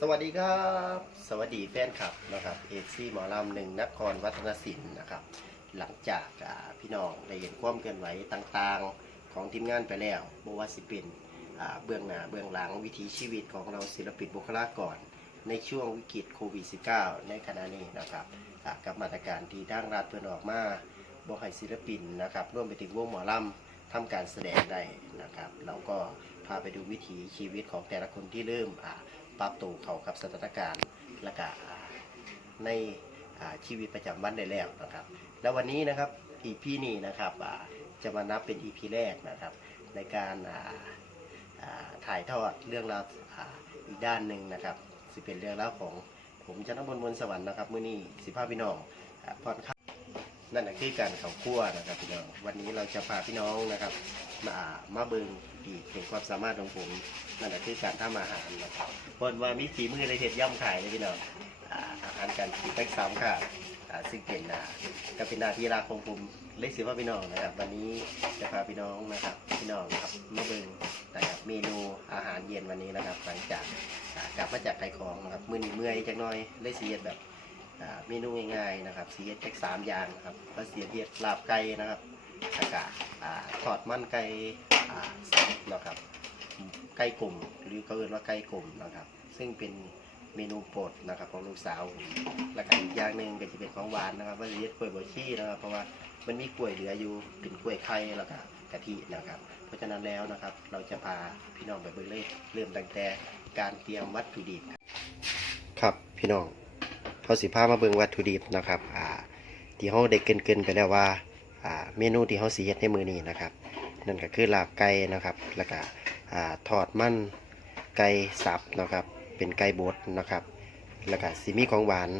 สวัสดีครับ สวัสดีแฟนคลับนะครับเอซี่หมอลำหนึ่งนครวัฒนศิลป์นะครับ หลังจากพี่น้องได้เห็นความเคลื่อนไหวต่างๆ ของทีมงานไปแล้วบว่าสิเป็นเบื้องหน้าเบื้องหลังวิถีชีวิตของเราศิลปินบุคลากรในช่วงวิกฤตโควิด -19 ในขณะนี้นะครับกับมาตรการที่ทางรัฐเพิ่นออกมาบอกให้ศิลปินนะครับร่วมไปถึงวงหมอลำทำการแสดงได้นะครับ เราก็พาไปดูวิถีชีวิตของแต่ละคนที่เริ่ม ปรับตัวเข้ากับสถานการณ์และก็ในชีวิตประจำวันได้แล้วนะครับ แล้ววันนี้นะครับ EP นี้นะครับจะมานับเป็น EP แรกนะครับ ในการถ่ายทอดเรื่องราวอีกด้านหนึ่งนะครับสิเป็นเรื่องราวของผมจันทบนบนสวรรค์นะครับมื้อนี้สิพาพพี่น้องอ่าพอดครับ นั่นคือการเขาคั่วนะครับพี่น้องวันนี้เราจะพาพี่น้องนะครับ มามาเบิงอีกถึงความสามารถของผมนั่นคือการทำอาหารนะครับคนว่ามีฝีมือในเห็ดย่ำขายเลยพี่น้องอาหารการกินแพ็กสามค่ะซึ่งเป็นอ่าก็เป็นนาที่รักของผมเล็กสิว่าพี่น้องนะครับ วันนี้จะพาพี่น้องนะครับพี่น้องครับมาเบิงนะครับเมนูอาหารเย็นวันนี้นะครับ หลังจากกลับมาจากขายของนะครับมือนี้เมื่อยจักน้อยเลยเสียดแบบ เมนูง่ายๆนะครับเสียดแค่สามอย่างนะครับก็เสียเดียดลาบไก่นะครับอากาศทอดมันไก่สับนะครับไก่กลุ่มหรือเขาเรียกว่าไก่กลุ่มนะครับ ซึ่งเป็นเมนูโปรดนะครับของลูกสาวแล้วก็อีกอย่างหนึ่งก็จะเป็นของหวานนะครับว่าจะเรียกกล้วยบวชีนะครับ เพราะว่ามันมีกล้วยเหลืออยู่เป็นกล้วยไข่แล้วก็กะทินะครับ เพราะฉะนั้นแล้วนะครับเราจะพาพี่น้องไปเบิ่งเลยเริ่มตั้งแต่การเตรียมวัตถุดิบครับพี่น้อง เขาสิพามาเบิ่งวัตถุดิบนะครับอ่าที่เขาได้เกรินไปแล้วว่าอ่าเมนูที่เขาสีเฮ็ดในมือนี้นะครับ นั่นก็คือลาบไก่นะครับแล้วก็อ่าทอดมันไก่สับนะครับ เป็นไก่บดนะครับ แล้วก็สีมีของหวาน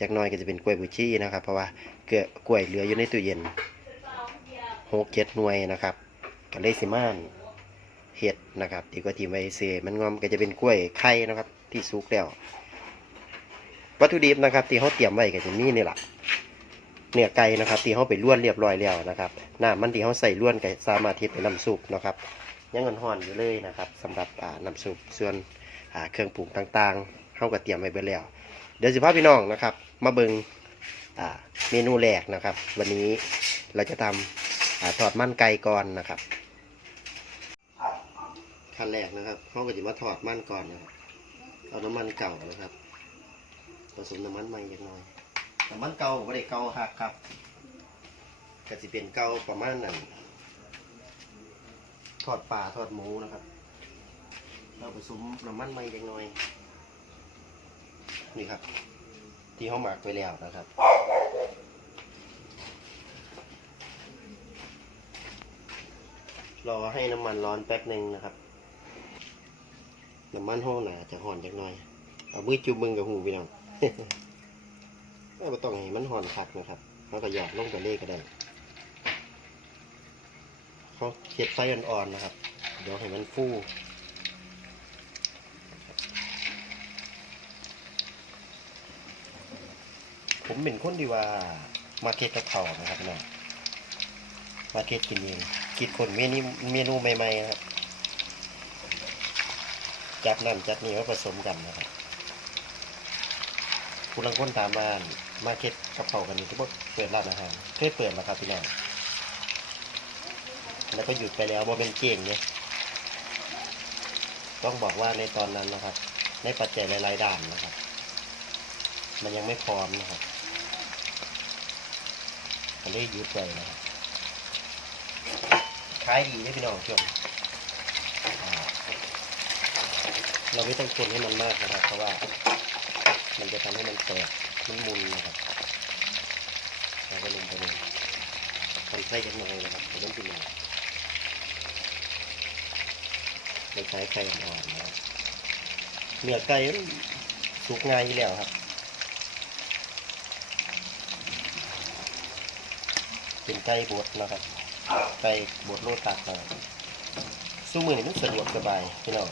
จากน้อยก็จะเป็นกล้วยบุชี่นะครับ เพราะว่าเกลือกล้วยเหลืออยู่ในตู้เย็นหกเจ็ดหน่วยนะครับก็เลยสิมานเห็ดนะครับที่ก็ทีมไว้เซมันงอมก็จะเป็นกล้วยไข่นะครับ ที่สุกแล้ว วัตถุดิบนะครับที่เขาเตรียมไว้ก็จะมีนี่แหละเนื้อไก่นะครับที่เขาไปล้วนเรียบร้อยแล้วนะครับน้ำมันที่เขาใส่ล้วนก็สามารถที่เป็นน้ำซุปนะครับยังอ่อนๆอยู่เลยนะครับสำหรับน้ำซุปส่วนเครื่องปรุงต่างๆเขาก็เตรียมไว้เบิดแล้ว เดี๋ยวสิพาพี่น้องนะครับ มาเบิงอ่าเมนูแรกนะครับ วันนี้เราจะทำอ่าทอดมันไก่ก่อนนะครับขั้นแรกนะครับเขาก็จะมาทอดมันก่อนนะครับเอาน้ำมันเก่านะครับ ผสมน้ำมันใหม่อย่างน้อยน้ำมันเก่าไม่ได้เก่าหักครับก็สิเป็นเก่าประมาณนั้นทอดปลาทอดหมูนะครับ เราผสมน้ำมันไม่เล็กน้อย นี่ครับ ที่เขาหมักไปแล้วนะครับรอให้น้ำมันร้อนแป๊บหนึ่งนะครับ น้ำมันห้องหนาจะห่อนจักหน่อย เอามือจุ่มมึงกับหูพี่น้อง ไม่ต้องให้มันห่อนคักนะครับแล้วก็หยอดลงไปเลขก็ได้เขาเช็ดไฟอ่อนๆนะครับ เดี๋ยวให้มันฟูผมเป็นคนดีว่ามาเก็ตกับเขานะครับนะมาเก็ตกินเองคิดคนเมนูเมนูใหม่ๆนะครับจับนั่นจับนี่มาผสมกันนะครับ คุณลังคนตามบ้านมาเก็ตกระเพรากันนี่ทุกคนเปิดร้านอาหารเคยเปิดแล้วครับพี่น้องแล้วก็หยุดไปแล้วว่าเป็นเก่งเนี่ยต้องบอกว่าในตอนนั้นนะครับ ในปัจจัยหลายๆด้านนะครับ มันยังไม่พร้อมนะครับมันได้หยุดไปนะครับขายดีให้พี่น้องช่วงอ่เราไม่ต้องคนให้มันมากนะครับ เพราะว่า มันจะทำให้มันแตกมันมุนนะครับเราก็ลงไปเลยทำไส้กันหน่อยนะครับไม่ต้องกินหน่อยเรใช้ไข่อ่อนนะครับเนื้อไก่สุกง่ายอยู่แล้วครับ เป็นไก่บดนะครับไก่บดโลตัดนะครับสู้มือนี่มันสะดวกสบายพี่น้อง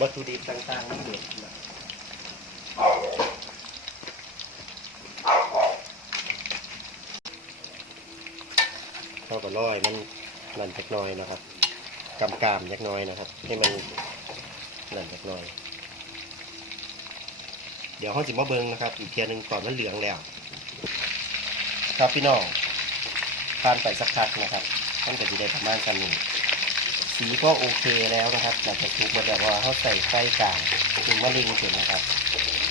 วัตถุดิบต่างๆมันเด็ดนะเขาก็ร้อยมันนั่นจักน่อยนะครับกำกามๆยักน้อยนะครับ ให้มันนั่นยักน้อย เดี๋ยวเขาจิมาเบิงนะครับ อีกเทียหนึงก่อนมันเหลืองแล้ว ครับพี่น้องผ่านไปสักพักนะครับมันก็จะได้ประมาณกันนี้ สีก็โอเคแล้วนะครับหลังจากถูกมาแบบว่าเขาใส่ไฟกลางถึงมะเร็งเสร็จนะครับ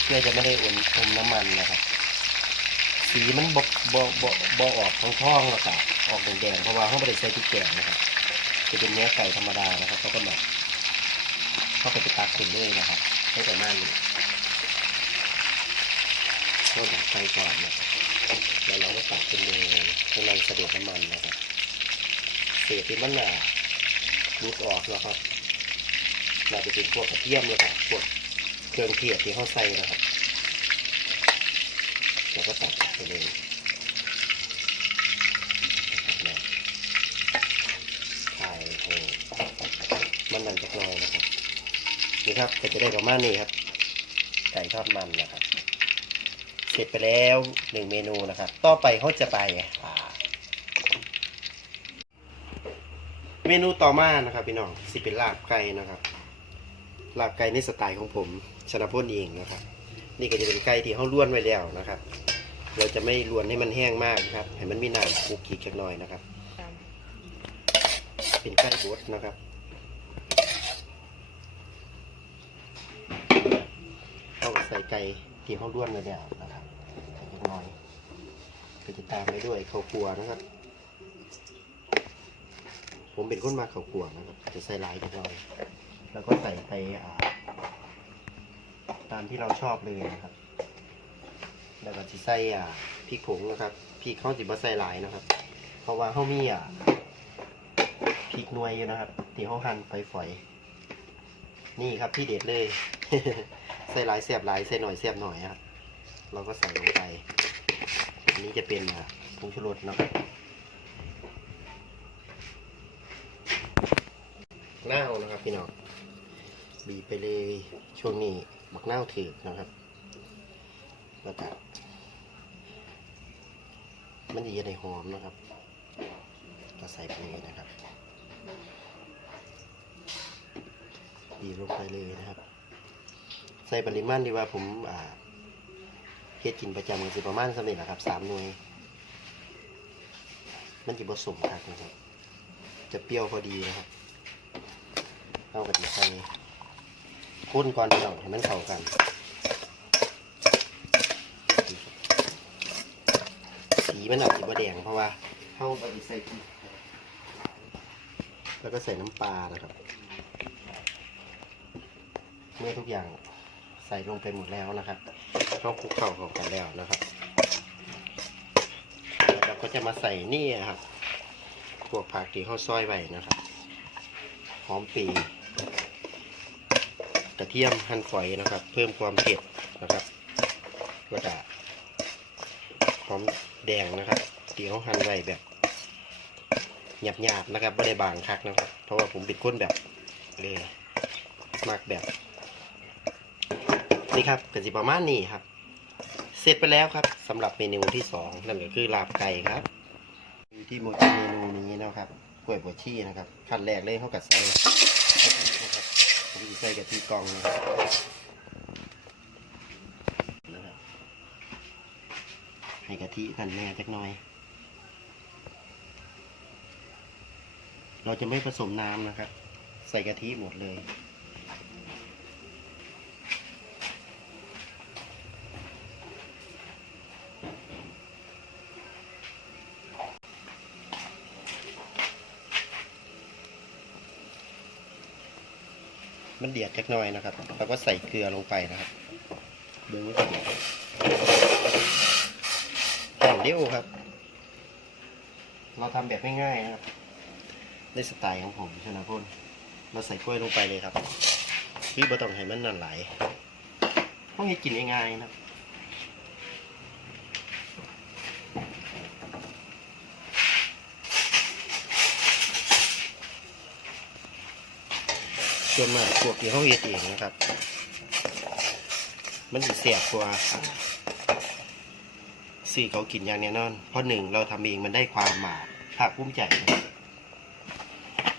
เพื่อจะไม่ได้อมอมน้ำมันนะครับ สีมันบบบบบออกท้องท้องๆแล้วก็ออกแดงๆเพราะว่าเขาไม่ได้ใส่พริกแกงนะครับจะเป็นเนื้อไก่ธรรมดานะครับเขาก็หมักเข้าไปตักขึ้นเลยนะครับให้ประมาณนี้ก็ดับไฟก่อนนะครับแล้วเราก็ตักขึ้นเลยให้มันสะดวกน้ำมันนะครับเศษที่มันหนา รูดออกแล้วครับเราจะเป็นพวกกระเทียมแล้วก็พวกเครื่องเคียงที่เขาใส่นะครับเราก็ตักไปเลยนะครับถ่ายโอ้มันมันจะกรอยนะครับนี่ครับก็จะได้ประมาณนี้ครับไก่ทอดมันนะครับ เสร็จไปแล้วหนึ่งเมนูนะครับ ต่อไปเขาจะไปอ่าเม นูต่อมานะครับพี่น้องสิเป็นลาบไก่นะครับลาบไก่ในสไตล์ของผมชนะพลเองนะครับ นี่ก็จะเป็นไก่ที่เขาล้วนไว้แล้วนะครับ เราจะไม่ล้วนให้มันแห้งมากนะครับให้มันมีน้ำคลุกคลิกเล็กน้อยนะครับ เป็นไก่บดนะครับเขาใส่ไก่ที่เขาล้วนไว้แล้วนะครับใส่เล็กน้อยก็จะตามไปด้วยข้าวคั่วนะครับ ผมเป็นคนมาเข้าวคั่วนะครับจะใส่ลายเล็กน้อยแล้วก็ใส่ไปาตามที่เราชอบเลยนะครับ แล้วก็จะใส่อ่าพริกผงนะครับพริกเขาสิบ่ใส่ลายนะครับ เพราะว่าเขามีอ่าพริกหน่วยอยู่นะครับที่เขาหั่นไปฝอยนี่ครับที่เด็ดเลย ใส่ลายเสียบลายใส่หน่อยเสียบหน่อยครับเราก็ใส่ลงไปอันนี้จะเป็นผงชูรสนะครับ หน้านะครับ พี่น้องบีไปเลยช่วงนี้บักหน้าถือนะครับแล้วก็มันดีในหอมนะครับก็ใส่ไปเลยนะครับบีลงไปเลยนะครับ ใส่ปริมาณที่ว่าผมอ่าเฮ็ดกินประจำก็สิประมาณสำเร็จนะครับสามหน่วย มันจะผสมกันนะครับจะเปรี้ยวพอดีนะครับ เอากระดิ่ใส่ข้นก่อนพี่น้องให้มันเข้ากันสีมันออกสีบแดงเพราะว่าเข้าไปใส่พริกแล้วก็ใส่น้ำปลานะครับ เมื่อทุกอย่างใส่ลงไปหมดแล้วนะครับก็คลุกเข้าเข้ากันแล้วนะครับเราก็จะมาใส่นี่ครับพวกผักที่เขาซอยไว้นะครับ หอมปี กระเทียมหั่นฝอยนะครับ เพิ่มความเผ็ดนะครับแล้วก็หอมแดงนะครับที่เขาหั่นไว้แบบหยาบๆนะครับไม่ได้บางคักนะครับ เพราะว่าผมเป็นคนแบบเออมากแบบนี่ครับกสิประมาณนี้ครับ เสร็จไปแล้วครับสำหรับเมนูที่สองนั่นก็คือลาบไก่ครับที่โมจิเมนูนี้นะครับกล้วยบวชชีนะครับขั้นแรกเลยเขากัดใส่นะครับผมจะใส่กะทิกล่องนะครับนะครับให้กะทินั่นแน่จักหน่อย เราจะไม่ผสมน้ำนะครับ ใส่กะทิหมดเลย มันเดือดเล็กน้อยนะครับเราก็ใส่เกลือลงไปนะครับเดี๋ยวมันเดือดแห้งเดียวครับ เราทำแบบง่ายๆนะครับในสไตล์ของผมชนะพลเราใส่กล้วยลงไปเลยครับพี่บ่ต้องให้มันนานไหลต้องให้กินง่ายๆนะครับ ส่วนมากพวกที่เขาเฮ็ดเองนะครับ มันสิเสียบกว่าสี่เขากินอย่างแน่นอน เพราะหนึ่งเราทำเองมันได้ความหมาภาคภูมิใจ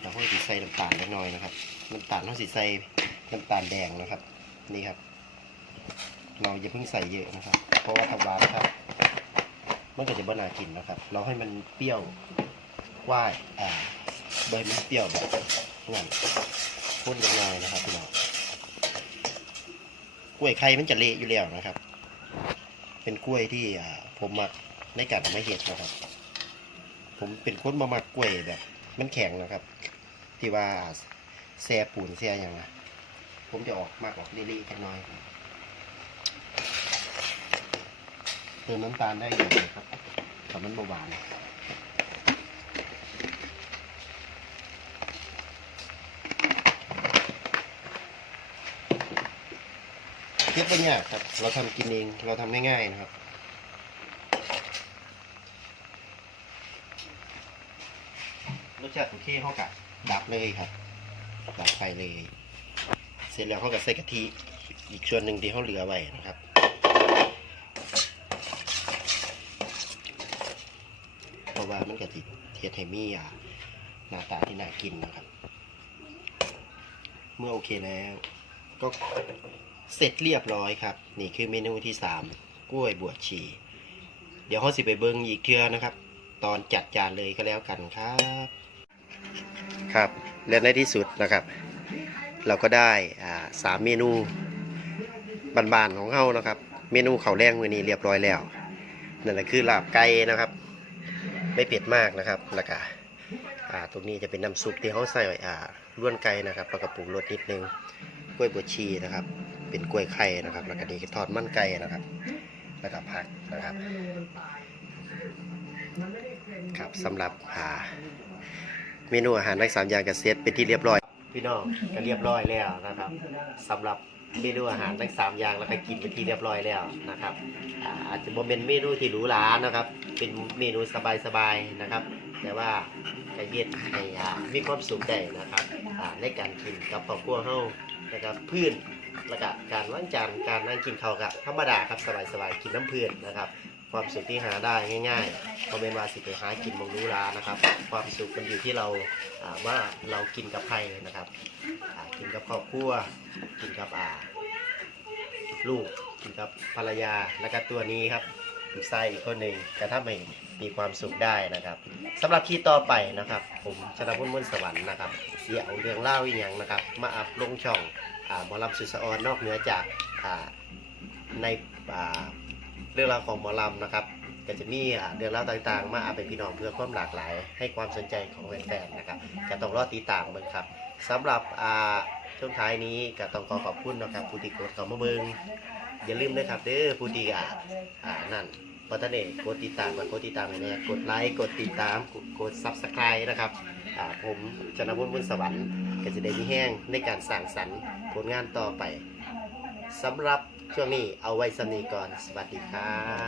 เราเขาสิใส่น้ำตาลเล็กน้อยนะครับน้ำตาลเขาสิใส่น้ำตาลแดงนะครับ นี่ครับ เราอย่าเพิ่งใส่เยอะนะครับ เพราะว่าถ้าหวานครับมันก็จะบ่น่ากินนะครับ เราให้มันเปรี้ยวว่ายอ่าใบมันเปรี้ยวแบบนั่น พ่นเล็กน้อยนะครับพี่น้องกล้วยไข่มันจะเละอยู่แล้วนะครับ เป็นกล้วยที่ผมมักในการทำให้เห็ดนะครับ ผมเป็นคนมามักกล้วยแบบ มันแข็งนะครับ ที่ว่าแซ่ปูนแซ่อย่างนะผมจะออกมากออกเละๆกันน่อยเติมน้ำตาลได้อยู่เลยครับแต่มันเบาหวาน เทียบเป็นยากครับ เราทำกินเอง เราทำง่ายๆนะครับ รสชาติโอเคเข้ากับดับเลยครับ ดับไฟเลย เสร็จแล้วเข้ากับใส่กะทิอีกส่วนหนึ่งที่เขาเหลือไว้นะครับเพราะว่ามันกะทิเทียดให้มีอะหน้าตาที่น่ากินนะครับ เมื่อโอเคแล้วก็ เสร็จเรียบร้อยครับ นี่คือเมนูที่สามกล้วยบวชชี เดี๋ยวเขาสิไปเบิ้งอีกเทื่อนะครับ ตอนจัดจานเลยก็แล้วกันครับ ครับและในที่สุดนะครับ เราก็ได้อ่าสามเมนูบานๆของเรานะครับ เมนูเขาแรงมือนี้เรียบร้อยแล้วนั่นแหละคือลาบไก่นะครับ ไม่เผ็ดมากนะครับแล้วก็อ่าตรงนี้จะเป็นน้ำซุปที่เขาใส่อ่าล้วนไก่นะครับแล้วก็ปรุงรสนิดนึงกล้วยบวชชีนะครับ เป็นกล้วยไข่นะครับ แล้วก็นี่ทอดมันไก่นะครับ แล้วก็ผักนะครับ ครับสำหรับอ่าเมนูอาหารทั้งสามอย่างก็เสร็จเป็นที่เรียบร้อย พี่น้องก็เรียบร้อยแล้วนะครับสำหรับเมนูอาหารทั้งสามอย่างแล้วก็กินเป็นที่เรียบร้อยแล้วนะครับอาจจะบ่เป็นเมนูที่หรูหรานะครับ เป็นเมนูสบายๆนะครับ แต่ว่าก็เย็ดให้อ่ามีความสุขได้นะครับในการกินกับครอบครัวเฮานะครับพื้น แล้วก็การล้างจานการนั่งกินข้าวกับธรรมดาครับสบายๆกินน้ำพื้นนะครับ ความสุขที่หาได้ง่ายๆคอมเมนต์ว่าสิไปหากินมงรู้ร้านนะครับ ความสุขมันอยู่ที่เราอ่าว่าเรากินกับใครนะครับอ่ากินกับครอบครัวกินกับอ่าลูกกินกับภรรยาแล้วก็ตัวนี้ครับลูกไส้อีกคนหนึ่งกระทำให้มีความสุขได้นะครับสำหรับที่ต่อไปนะครับ ผมชนะพุ่นมุ่นสวรรค์นะครับเสี่ยเอาเรื่องเล่าอีกอย่างนะครับ มาอัพลงช่อง หมอลำสุสออนนอกเหนือจากในเรื่องราวของหมอลำนะครับก็จะมีเรื่องราวต่างๆ มาอาเป็นพี่น้องเพื่อความหลากหลาย ให้ความสนใจของแฟนๆนะครับก็ต้องรอติดตามมันครับสำหรับช่วงท้ายนี้ก็ต้องขอขอบคุณนะครับผู้ที่กดเข้ามาเบิงอย่าลืมนะครับเด้อผู้ที่อ่านั่นพอท่านเอกกดติดตามกดติดตามให้แน่กดไลค์กดติดตามกดซับสไครต์นะครับ ผมชนบุญบุญสวรรค์ก็จะได้มีแห้งในการสร้างสรรค์ผลงานต่อไปสำหรับช่วงนี้เอาไว้สำนีก่อน สวัสดีครับ